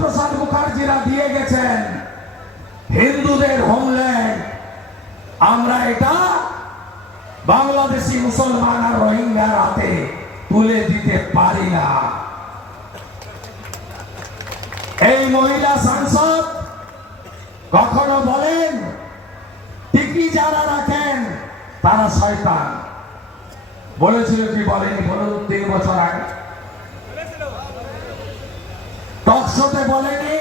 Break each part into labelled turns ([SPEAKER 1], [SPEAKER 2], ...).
[SPEAKER 1] প্রসাদ মুখার্জিরা দিয়ে গেছেন। হিন্দুদের হোমল্যান্ড আমরা এটা বাংলাদেশি মুসলমান আর রোহিঙ্গার হাতে তুলে দিতে পারি না। এই মহিলা সাংসদ কখনো বলেন, টিকি যারা রাখেন, তারা শয়তান। বলেছিল কি বলেনি বলুন? তিন বছর আগে বলেনি,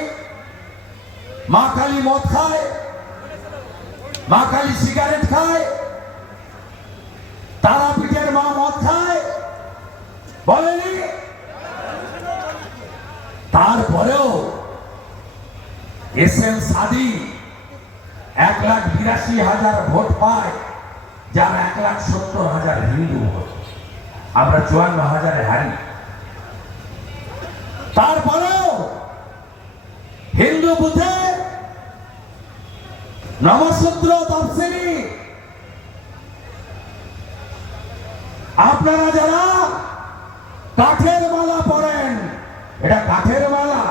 [SPEAKER 1] মা কালী মদ খায়, মা কালী সিগারেট খায়, তারাপীঠের মা মদ খায়, বলেনি? তারপরেও এস এম সাদি এক লাখ বিরাশি হাজার ভোট পায়, যার এক লাখ সত্তর হাজার হিন্দু ভোট। আমরা চুয়ান্ন হাজারে হারি। তারপরেও হিন্দু বুথে নমসূত্র তফসিলি। আপনারা যারা কাঠের মালা পরেন, এটা কাঠের মালা।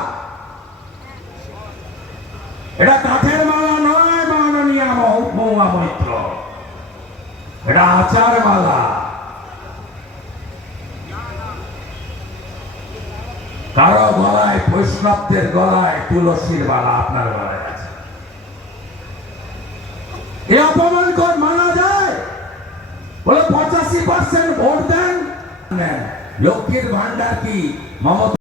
[SPEAKER 1] এটা কাঠের মালা নয়, মাননীয় মৌমা মৈত্র এটা আচার মালা। কারও গলায়, বৈষ্ণবদের গলায় তুলসীর বালা আপনার গলায় আছে। এ অপমান কর, মানা যায়। বলে পঁচাশি পার্সেন্ট ভোট দেন। লক্ষ্মীর ভান্ডার কি? মমতা